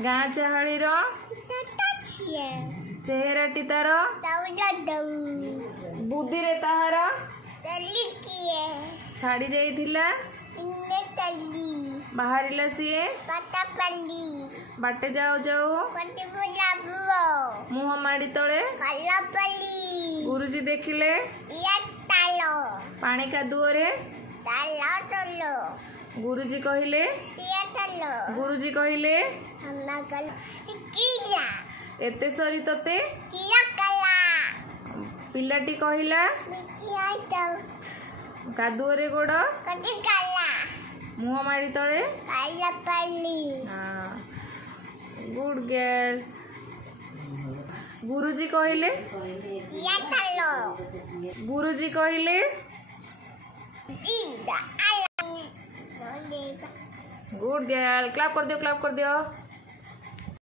गाँ चाहड़ी चेहराटी तार बुद्धि रे ताहार छाड़ी जाइथिला बाहरिला सीए बाटे जाऊ जाऊ मुह माड़ी तले गुरुजी देखिले पानी कादुओरे गुरुजी कहले एते सरी तते पिलाटी कहला कादुओरे गोड़ मुह माड़ी तले गुड गर्ल गुरुजी कहले गुड गर्ल क्लैप कर दियो